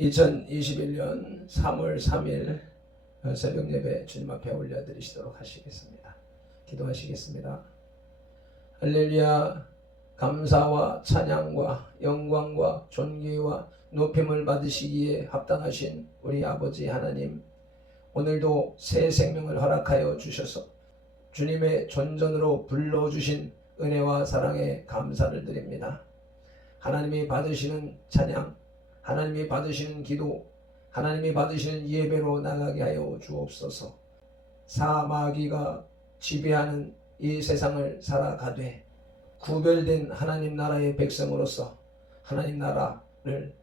2021년 3월 3일 새벽 예배 주님 앞에 올려드리시도록 하시겠습니다. 기도하시겠습니다. 할렐루야. 감사와 찬양과 영광과 존귀와 높임을 받으시기에 합당하신 우리 아버지 하나님, 오늘도 새 생명을 허락하여 주셔서 주님의 존전으로 불러주신 은혜와 사랑에 감사를 드립니다. 하나님이 받으시는 찬양, 하나님이 받으시는 기도, 하나님이 받으시는 예배로 나가게 하여 주옵소서. 사마귀가 지배하는 이 세상을 살아가되 구별된 하나님 나라의 백성으로서 하나님 나라를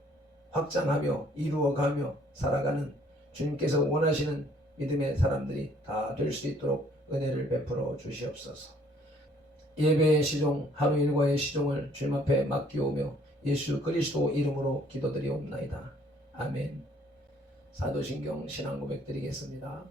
확장하며 이루어가며 살아가는 주님께서 원하시는 믿음의 사람들이 다 될 수 있도록 은혜를 베풀어 주시옵소서. 예배의 시종, 하루 일과의 시종을 주님 앞에 맡기오며 예수 그리스도 이름으로 기도드리옵나이다. 아멘. 사도신경 신앙 고백 드리겠습니다.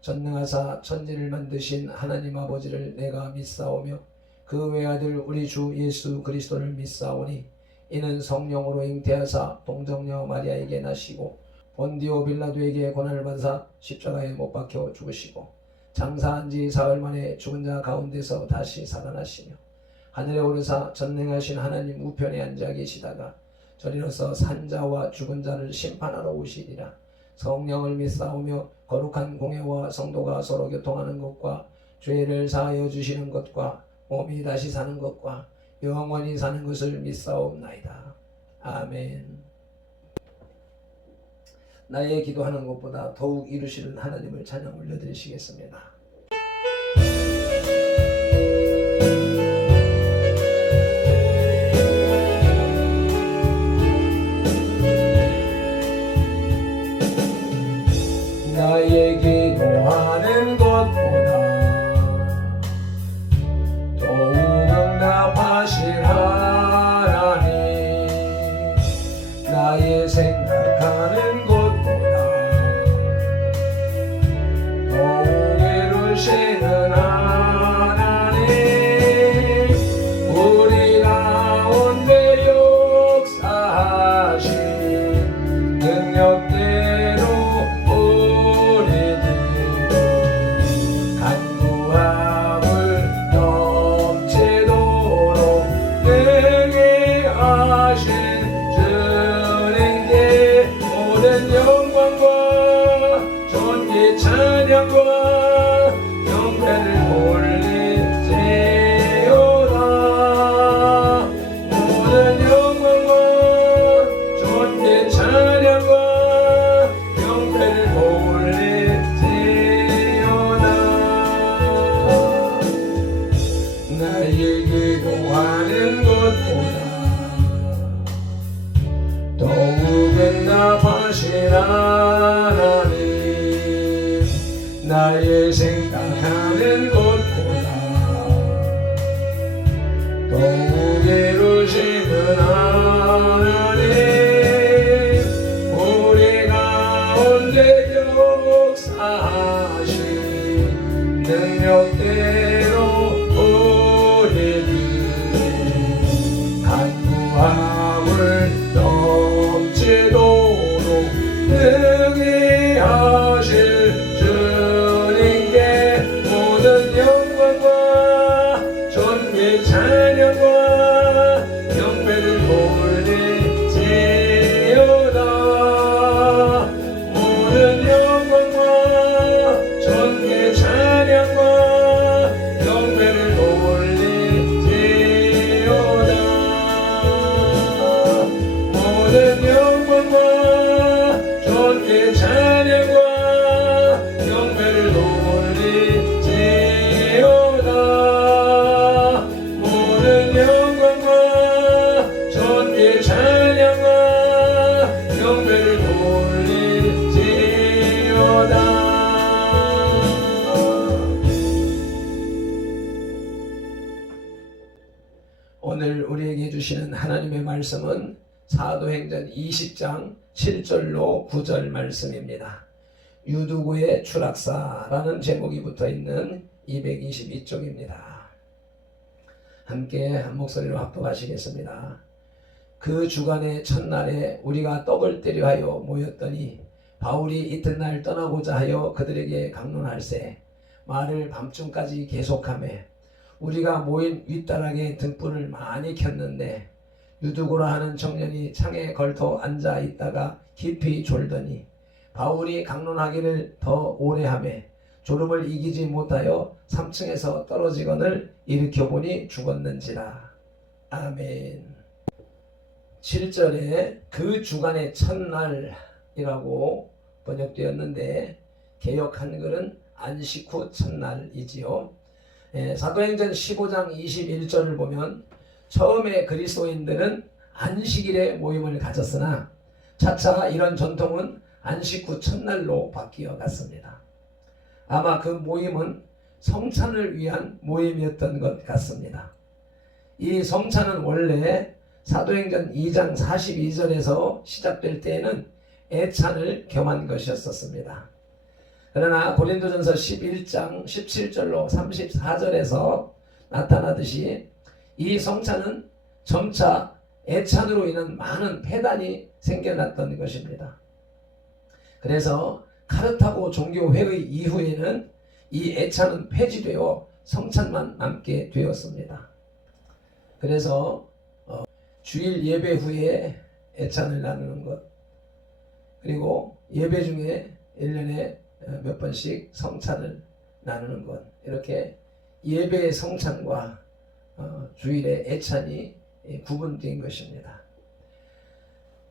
전능하사 천지를 만드신 하나님 아버지를 내가 믿사오며 그 외아들 우리 주 예수 그리스도를 믿사오니 이는 성령으로 잉태하사 동정녀 마리아에게 나시고 본디오 빌라도에게 고난을 받으사 십자가에 못 박혀 죽으시고 장사한 지 사흘 만에 죽은 자 가운데서 다시 살아나시며 하늘에 오르사 전능하신 하나님 우편에 앉아 계시다가 저리로서 산자와 죽은 자를 심판하러 오시리라. 성령을 믿사오며 거룩한 공회와 성도가 서로 교통하는 것과 죄를 사하여 주시는 것과 몸이 다시 사는 것과 영원히 사는 것을 믿사옵나이다. 아멘. 나의 기도하는 것보다 더욱 이루시는 하나님을 찬양 올려드리시겠습니다. 나의 기도하는 것보다 더욱 응답하실 하나님, 나의 생각하는 것보다 더욱 이루시는 하나님, 우리 가운데 역사하신 능력대로 나의 생각하는 것보다 더욱 이루시는 하나님, 우리 가운데 역사하신 능력대로 우리들의 간구함을 넘치도록 능히 하실 오늘 우리에게 해주시는 하나님의 말씀은 사도행전 20장 7절로 9절 말씀입니다. 유두구의 추락사라는 제목이 붙어있는 222쪽입니다. 함께 한 목소리로 합독하시겠습니다. 그 주간의 첫날에 우리가 떡을 떼려 하여 모였더니 바울이 이튿날 떠나고자 하여 그들에게 강론할세 말을 밤중까지 계속하매 우리가 모인 윗다락에 등불을 많이 켰는데 유두고라 하는 청년이 창에 걸터 앉아 있다가 깊이 졸더니 바울이 강론하기를 더 오래 하매 졸음을 이기지 못하여 3층에서 떨어지거늘 일으켜보니 죽었는지라. 아멘. 7절에 그 주간의 첫날이라고 번역되었는데 개역 한글은 안식 후 첫날이지요. 사도행전 15장 21절을 보면 처음에 그리스도인들은 안식일에 모임을 가졌으나 차차 이런 전통은 안식 후 첫날로 바뀌어 갔습니다. 아마 그 모임은 성찬을 위한 모임이었던 것 같습니다. 이 성찬은 원래 사도행전 2장 42절에서 시작될 때에는 애찬을 겸한 것이었습니다. 그러나 고린도전서 11장 17절로 34절에서 나타나듯이 이 성찬은 점차 애찬으로 인한 많은 폐단이 생겨났던 것입니다. 그래서 카르타고 종교회의 이후에는 이 애찬은 폐지되어 성찬만 남게 되었습니다. 그래서 주일 예배 후에 애찬을 나누는 것, 그리고 예배 중에 1년에 몇 번씩 성찬을 나누는 것, 이렇게 예배의 성찬과 주일의 애찬이 구분된 것입니다.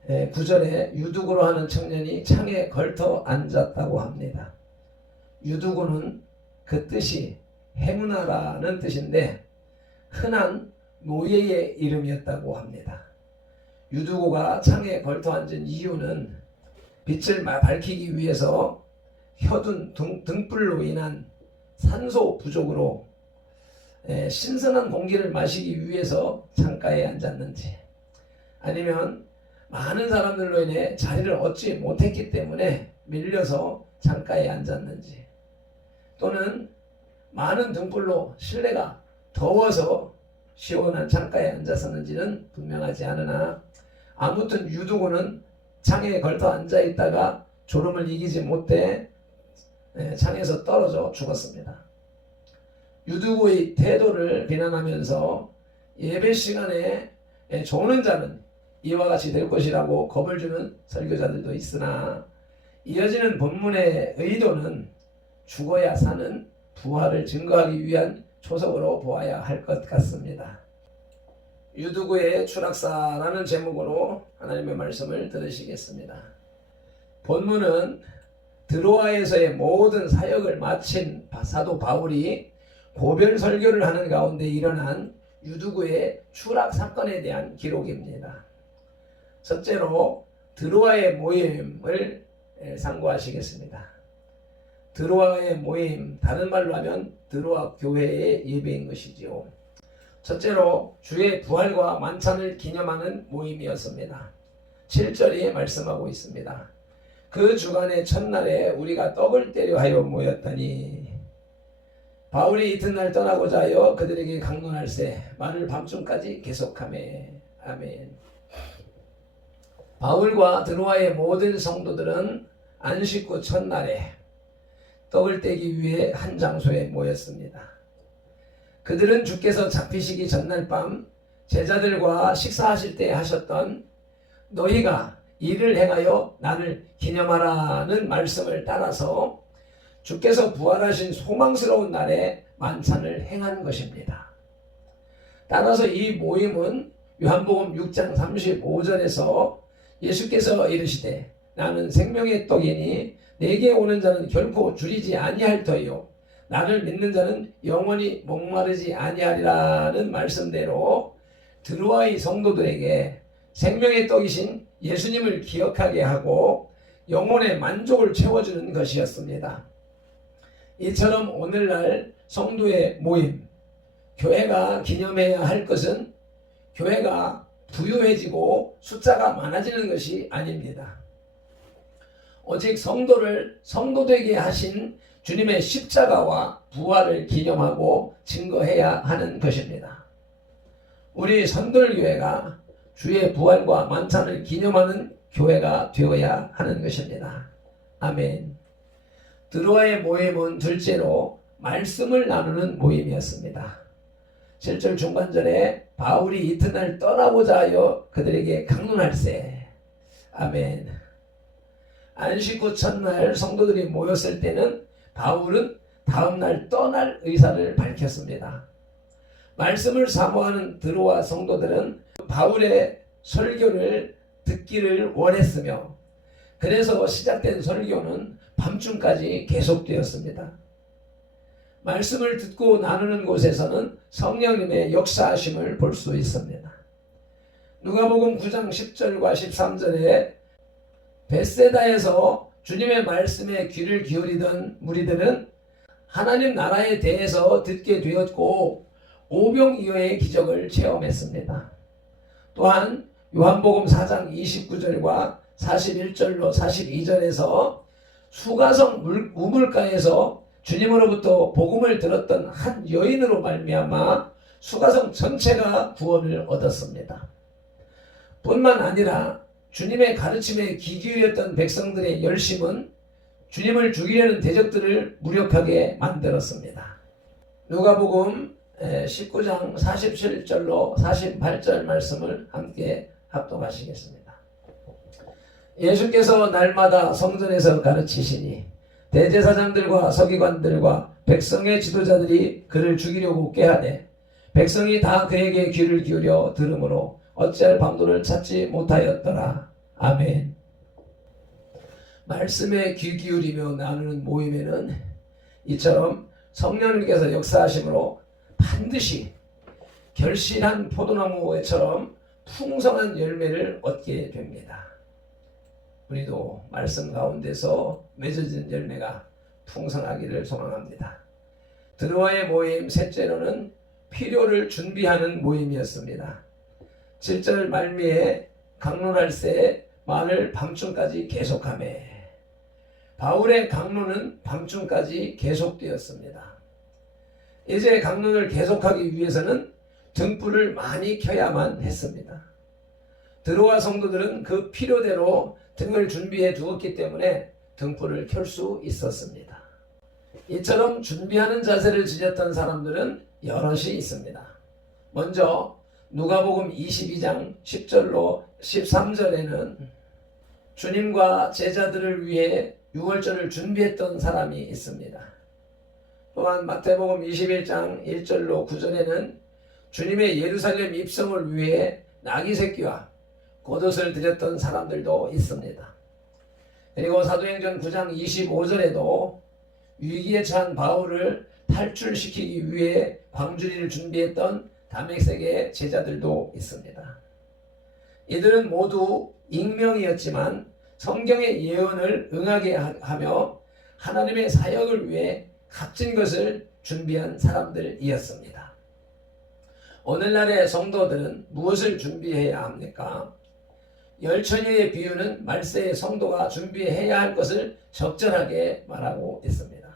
9절에 유두고로 하는 청년이 창에 걸터 앉았다고 합니다. 유두고는 그 뜻이 해문하라는 뜻인데 흔한 노예의 이름이었다고 합니다. 유두고가 창에 걸터 앉은 이유는 빛을 밝히기 위해서 켜둔 등불로 인한 산소 부족으로 신선한 공기를 마시기 위해서 창가에 앉았는지, 아니면 많은 사람들로 인해 자리를 얻지 못했기 때문에 밀려서 창가에 앉았는지, 또는 많은 등불로 실내가 더워서 시원한 창가에 앉았었는지는 분명하지 않으나 아무튼 유두고는 창에 걸터 앉아 있다가 졸음을 이기지 못해 창에서 떨어져 죽었습니다. 유두고의 태도를 비난하면서 예배 시간에 조는 자는 이와 같이 될 것이라고 겁을 주는 설교자들도 있으나 이어지는 본문의 의도는 죽어야 사는 부활을 증거하기 위한 초석으로 보아야 할 것 같습니다. 유두고의 추락사라는 제목으로 하나님의 말씀을 들으시겠습니다. 본문은 드로아에서의 모든 사역을 마친 사도 바울이 고별 설교를 하는 가운데 일어난 유두고의 추락 사건에 대한 기록입니다. 첫째로 드로아의 모임을 상고하시겠습니다. 드로아의 모임, 다른 말로 하면 드로아 교회의 예배인 것이지요. 첫째로 주의 부활과 만찬을 기념하는 모임이었습니다. 7절이 말씀하고 있습니다. 그 주간의 첫날에 우리가 떡을 떼려 하여 모였더니 바울이 이튿날 떠나고자 하여 그들에게 강론할세 말을 밤중까지 계속하매. 아멘. 바울과 드로아의 모든 성도들은 안식 후 첫날에 떡을 떼기 위해 한 장소에 모였습니다. 그들은 주께서 잡히시기 전날 밤 제자들과 식사하실 때 하셨던 너희가 이를 행하여 나를 기념하라는 말씀을 따라서 주께서 부활하신 소망스러운 날에 만찬을 행한 것입니다. 따라서 이 모임은 요한복음 6장 35절에서 예수께서 이르시되 나는 생명의 떡이니 내게 오는 자는 결코 줄이지 아니할 터이요 나를 믿는 자는 영원히 목마르지 아니하리라는 말씀대로 드로아의 성도들에게 생명의 떡이신 예수님을 기억하게 하고 영혼의 만족을 채워주는 것이었습니다. 이처럼 오늘날 성도의 모임, 교회가 기념해야 할 것은 교회가 부유해지고 숫자가 많아지는 것이 아닙니다. 오직 성도를 성도되게 하신 주님의 십자가와 부활을 기념하고 증거해야 하는 것입니다. 우리 선돌교회가 주의 부활과 만찬을 기념하는 교회가 되어야 하는 것입니다. 아멘. 드로아의 모임은 둘째로 말씀을 나누는 모임이었습니다. 7절 중반절에 바울이 이튿날 떠나고자 하여 그들에게 강론할세. 아멘. 안식 후 첫날 성도들이 모였을 때는 바울은 다음날 떠날 의사를 밝혔습니다. 말씀을 사모하는 드로아 성도들은 바울의 설교를 듣기를 원했으며 그래서 시작된 설교는 밤중까지 계속되었습니다. 말씀을 듣고 나누는 곳에서는 성령님의 역사하심을 볼 수 있습니다. 누가복음 9장 10절과 13절에 벳세다에서 주님의 말씀에 귀를 기울이던 무리들은 하나님 나라에 대해서 듣게 되었고 오병이어의 기적을 체험했습니다. 또한 요한복음 4장 29절과 41절로 42절에서 수가성 우물가에서 주님으로부터 복음을 들었던 한 여인으로 말미암아 수가성 전체가 구원을 얻었습니다. 뿐만 아니라 주님의 가르침에 귀 기울였던 백성들의 열심은 주님을 죽이려는 대적들을 무력하게 만들었습니다. 누가복음 19장 47절로 48절 말씀을 함께 합독하시겠습니다. 예수께서 날마다 성전에서 가르치시니 대제사장들과 서기관들과 백성의 지도자들이 그를 죽이려고 꾀하되 백성이 다 그에게 귀를 기울여 들으므로 어찌할 방도를 찾지 못하였더라. 아멘. 말씀에 귀 기울이며 나누는 모임에는 이처럼 성령님께서 역사하심으로 반드시 결실한 포도나무처럼 풍성한 열매를 얻게 됩니다. 우리도 말씀 가운데서 맺어진 열매가 풍성하기를 소망합니다. 드로아의 모임 셋째로는 필요를 준비하는 모임이었습니다. 7절 말미에 강론할새 말을 밤중까지 계속하매 바울의 강론은 밤중까지 계속되었습니다. 이제 강론을 계속하기 위해서는 등불을 많이 켜야만 했습니다. 드로아 성도들은 그 필요대로 등을 준비해 두었기 때문에 등불을 켤 수 있었습니다. 이처럼 준비하는 자세를 지녔던 사람들은 여럿이 있습니다. 먼저 누가복음 22장 10절로 13절에는 주님과 제자들을 위해 유월절을 준비했던 사람이 있습니다. 또한 마태복음 21장 1절로 9절에는 주님의 예루살렘 입성을 위해 나귀 새끼와 겉옷을 드렸던 사람들도 있습니다. 그리고 사도행전 9장 25절에도 위기에 처한 바울을 탈출시키기 위해 광주리를 준비했던 다메섹의 제자들도 있습니다. 이들은 모두 익명이었지만 성경의 예언을 응하게 하며 하나님의 사역을 위해 값진 것을 준비한 사람들이었습니다. 오늘날의 성도들은 무엇을 준비해야 합니까? 열처녀의 비유는 말세의 성도가 준비해야 할 것을 적절하게 말하고 있습니다.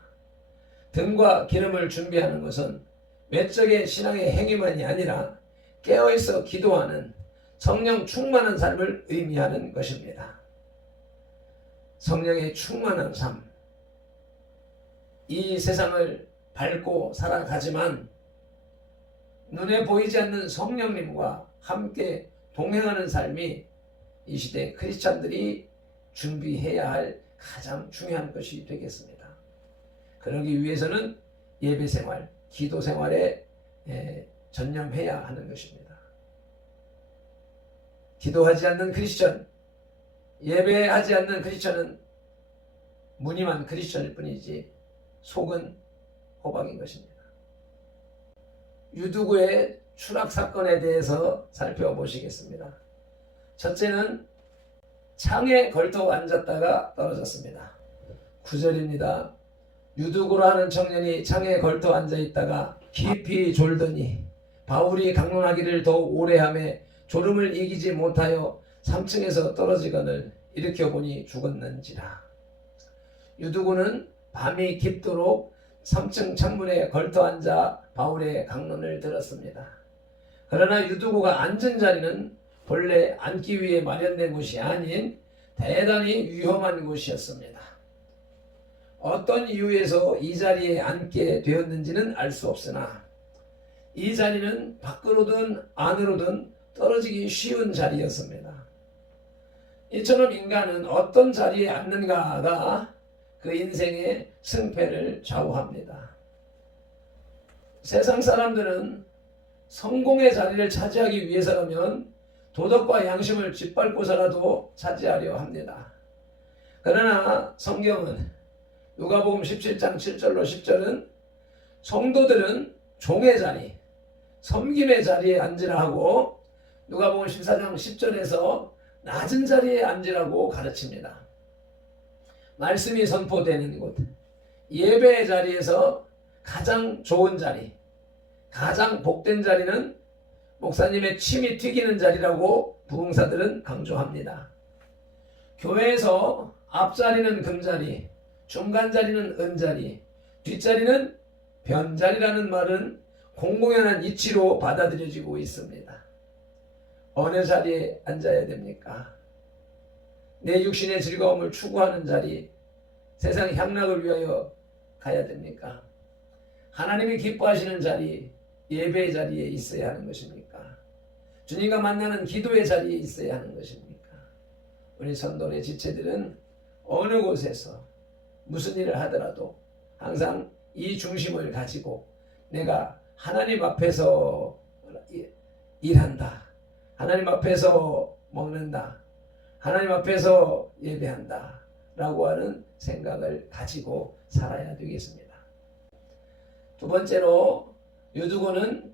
등과 기름을 준비하는 것은 외적의 신앙의 행위만이 아니라 깨어있어 기도하는 성령 충만한 삶을 의미하는 것입니다. 성령의 충만한 삶. 이 세상을 밟고 살아가지만 눈에 보이지 않는 성령님과 함께 동행하는 삶이 이 시대 크리스찬들이 준비해야 할 가장 중요한 것이 되겠습니다. 그러기 위해서는 예배 생활, 기도 생활에 전념해야 하는 것입니다. 기도하지 않는 크리스천, 예배하지 않는 크리스천은 무늬만 크리스천일 뿐이지 속은 호박인 것입니다. 유두구의 추락 사건에 대해서 살펴보시겠습니다. 첫째는 창에 걸터 앉았다가 떨어졌습니다. 9절입니다. 유두구로 하는 청년이 창에 걸터 앉아있다가 깊이 졸더니 바울이 강론하기를 더욱 오래 하며 졸음을 이기지 못하여 3층에서 떨어지거늘 일으켜보니 죽었는지라. 유두구는 밤이 깊도록 3층 창문에 걸터 앉아 바울의 강론을 들었습니다. 그러나 유두구가 앉은 자리는 본래 앉기 위해 마련된 곳이 아닌 대단히 위험한 곳이었습니다. 어떤 이유에서 이 자리에 앉게 되었는지는 알 수 없으나 이 자리는 밖으로든 안으로든 떨어지기 쉬운 자리였습니다. 이처럼 인간은 어떤 자리에 앉는가가 그 인생의 승패를 좌우합니다. 세상 사람들은 성공의 자리를 차지하기 위해서라면 도덕과 양심을 짓밟고서라도 차지하려 합니다. 그러나 성경은 누가복음 17장 7절로 10절은 성도들은 종의 자리, 섬김의 자리에 앉으라 하고 누가복음 14장 10절에서 낮은 자리에 앉으라고 가르칩니다. 말씀이 선포되는 곳, 예배의 자리에서 가장 좋은 자리, 가장 복된 자리는 목사님의 침이 튀기는 자리라고 부흥사들은 강조합니다. 교회에서 앞자리는 금자리, 중간자리는 은자리, 뒷자리는 변자리라는 말은 공공연한 이치로 받아들여지고 있습니다. 어느 자리에 앉아야 됩니까? 내 육신의 즐거움을 추구하는 자리, 세상 향락을 위하여 가야 됩니까? 하나님이 기뻐하시는 자리, 예배의 자리에 있어야 하는 것입니까? 주님과 만나는 기도의 자리에 있어야 하는 것입니까? 우리 선도의 지체들은 어느 곳에서 무슨 일을 하더라도 항상 이 중심을 가지고 내가 하나님 앞에서 일한다, 하나님 앞에서 먹는다, 하나님 앞에서 예배한다 라고 하는 생각을 가지고 살아야 되겠습니다. 두 번째로 유두고는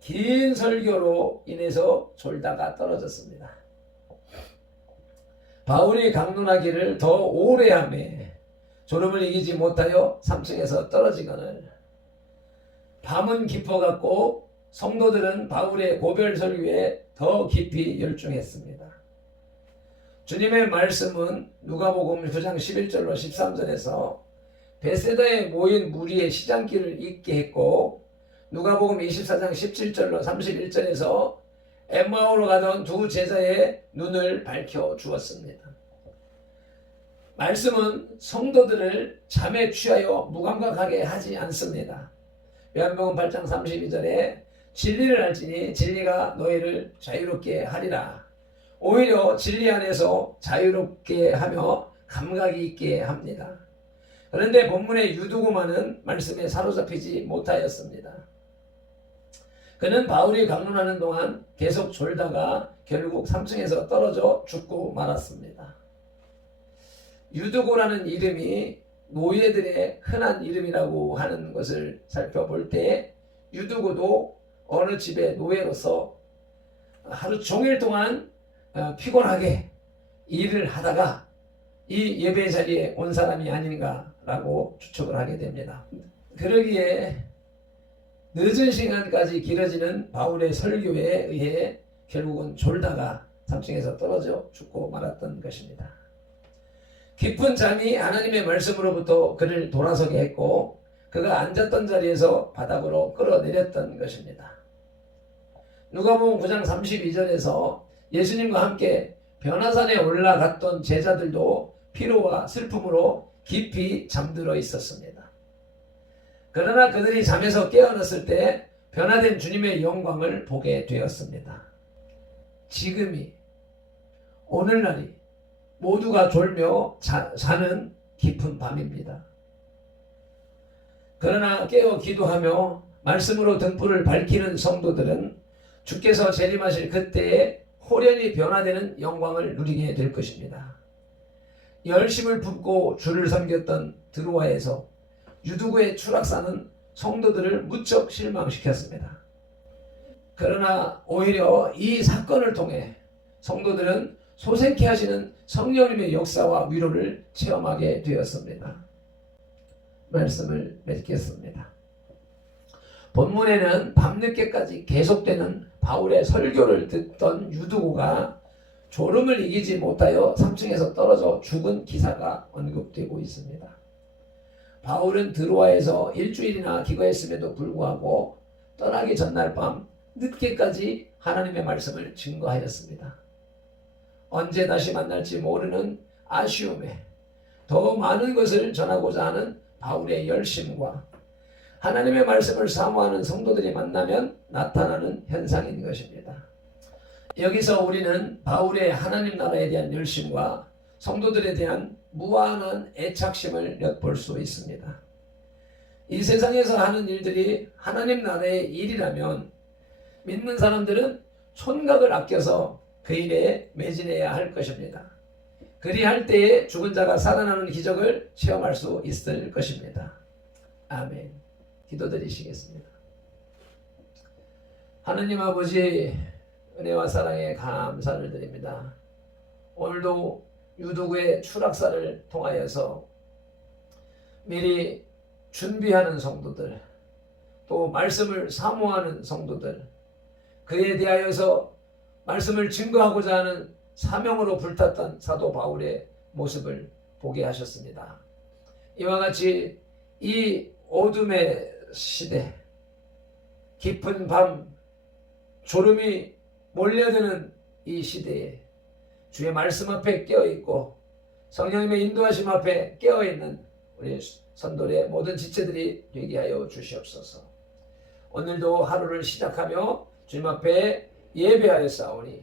긴 설교로 인해서 졸다가 떨어졌습니다. 바울이 강론하기를 더 오래 하매 졸음을 이기지 못하여 3층에서 떨어지거늘 밤은 깊어갔고 성도들은 바울의 고별 설교에 더 깊이 열중했습니다. 주님의 말씀은 누가복음 9장 11절로 13절에서 베세다에 모인 무리의 시장길을 잇게 했고 누가복음 24장 17절로 31절에서 엠마오로 가던 두 제자의 눈을 밝혀 주었습니다. 말씀은 성도들을 잠에 취하여 무감각하게 하지 않습니다. 요한복음 8장 32절에 진리를 알지니 진리가 너희를 자유롭게 하리라. 오히려 진리 안에서 자유롭게 하며 감각이 있게 합니다. 그런데 본문의 유두고만은 말씀에 사로잡히지 못하였습니다. 그는 바울이 강론하는 동안 계속 졸다가 결국 3층에서 떨어져 죽고 말았습니다. 유두고라는 이름이 노예들의 흔한 이름이라고 하는 것을 살펴볼 때 유두고도 어느 집의 노예로서 하루 종일 동안 피곤하게 일을 하다가 이 예배 자리에 온 사람이 아닌가라고 추측을 하게 됩니다. 그러기에 늦은 시간까지 길어지는 바울의 설교에 의해 결국은 졸다가 3층에서 떨어져 죽고 말았던 것입니다. 깊은 잠이 하나님의 말씀으로부터 그를 돌아서게 했고 그가 앉았던 자리에서 바닥으로 끌어내렸던 것입니다. 누가복음 9장 32절에서 예수님과 함께 변화산에 올라갔던 제자들도 피로와 슬픔으로 깊이 잠들어 있었습니다. 그러나 그들이 잠에서 깨어났을 때 변화된 주님의 영광을 보게 되었습니다. 지금이 오늘날이 모두가 졸며 자는 깊은 밤입니다. 그러나 깨어 기도하며 말씀으로 등불을 밝히는 성도들은 주께서 재림하실 그때에 호련히 변화되는 영광을 누리게 될 것입니다. 열심을 붓고 주를 섬겼던 드로아에서 유두고의 추락사는 성도들을 무척 실망시켰습니다. 그러나 오히려 이 사건을 통해 성도들은 소생케 하시는 성령님의 역사와 위로를 체험하게 되었습니다. 말씀을 맺겠습니다. 본문에는 밤늦게까지 계속되는 바울의 설교를 듣던 유두고가 졸음을 이기지 못하여 3층에서 떨어져 죽은 기사가 언급되고 있습니다. 바울은 드로아에서 일주일이나 기거했음에도 불구하고 떠나기 전날 밤 늦게까지 하나님의 말씀을 증거하였습니다. 언제 다시 만날지 모르는 아쉬움에 더 많은 것을 전하고자 하는 바울의 열심과 하나님의 말씀을 사모하는 성도들이 만나면 나타나는 현상인 것입니다. 여기서 우리는 바울의 하나님 나라에 대한 열심과 성도들에 대한 무한한 애착심을 엿볼 수 있습니다. 이 세상에서 하는 일들이 하나님 나라의 일이라면 믿는 사람들은 촌각을 아껴서 그 일에 매진해야 할 것입니다. 그리할 때에 죽은 자가 살아나는 기적을 체험할 수 있을 것입니다. 아멘. 기도드리시겠습니다. 하느님 아버지, 은혜와 사랑에 감사를 드립니다. 오늘도 유두구의 추락사를 통하여서 미리 준비하는 성도들, 또 말씀을 사모하는 성도들, 그에 대하여서 말씀을 증거하고자 하는 사명으로 불탔던 사도 바울의 모습을 보게 하셨습니다. 이와 같이 이 어둠의 시대, 깊은 밤, 졸음이 몰려드는 이 시대에 주의 말씀 앞에 깨어있고 성령님의 인도하심 앞에 깨어있는 우리 선돌의 모든 지체들이 되게 하여 주시옵소서. 오늘도 하루를 시작하며 주님 앞에 예배하여 싸우니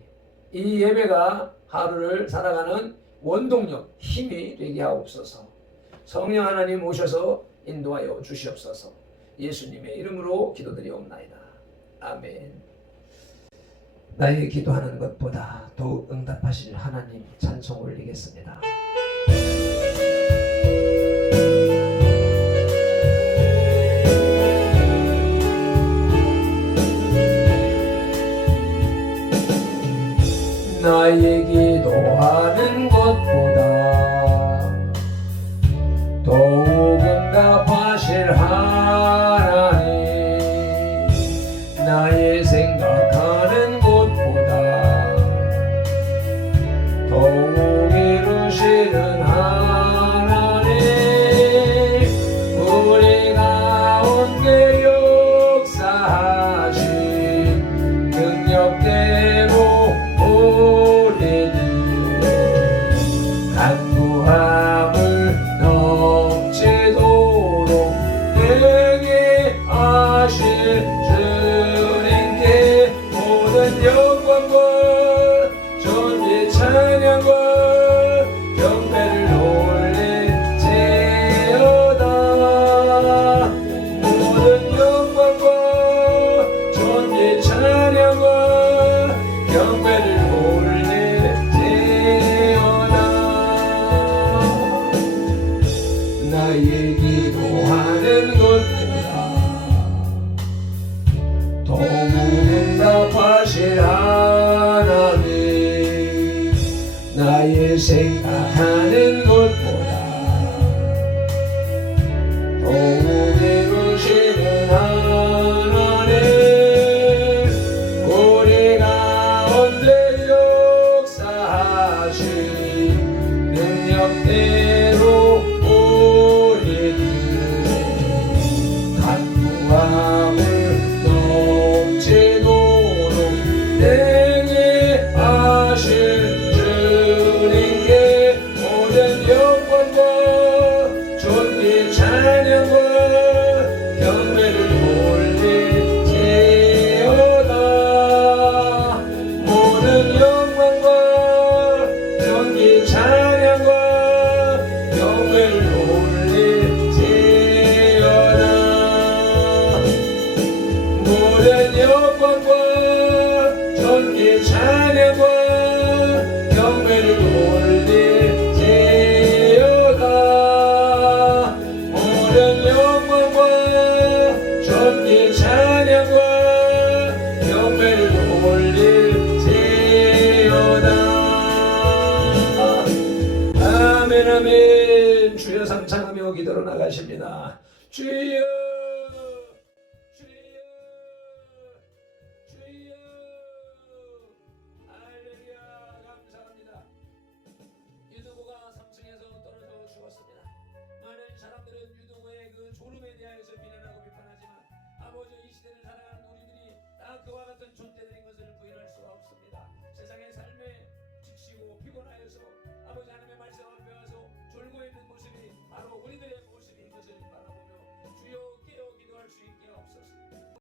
이 예배가 하루를 살아가는 원동력, 힘이 되게 하옵소서. 성령 하나님 오셔서 인도하여 주시옵소서. 예수님의 이름으로 기도드리옵나이다. 아멘. 나의 기도하는 것보다 더욱 응답하실 하나님 찬송 올리겠습니다. 나의 기도하는 것보다 더욱 응답하실 하나님, 나의 생각하는 것보다 더욱 이루시는 하나님, 우리 가운데 역사하신 능력대로 간구함을 넘치도록 내게 하실 주님께 모든 영광과 존귀 찬양과 경배를 올릴지어다. 모든 영광과 존귀 찬양과 경배를 나의 기도하는 것보다 더욱 응답하실 하나님, 나의 생각하는 것보다 더욱 이루시는 하나님, 우리 가운데 역사하신 능력대로 간구함을 넘치도록 내게 하실 주님께 모든 영광과 존귀 찬양과 경배를 올릴지어다. 모든 영광과 존귀 찬양과 경배를 올릴지어다. 모든 영광과 존귀 찬양과 경배를 올릴지어다. 모든 영광과 존귀 찬양과 경배를 올릴지어다. 아멘 아멘. 주여 삼창하며 기도로 나가십니다. 주여 유두고가 3층에서 떨어져 죽었습니다. 많은 사람들은 유두고의 그 졸음에 대하여서 비난하고 비판하지만 아버지 이 시대를 살아가는 우리들이 다 그와 같은 존재를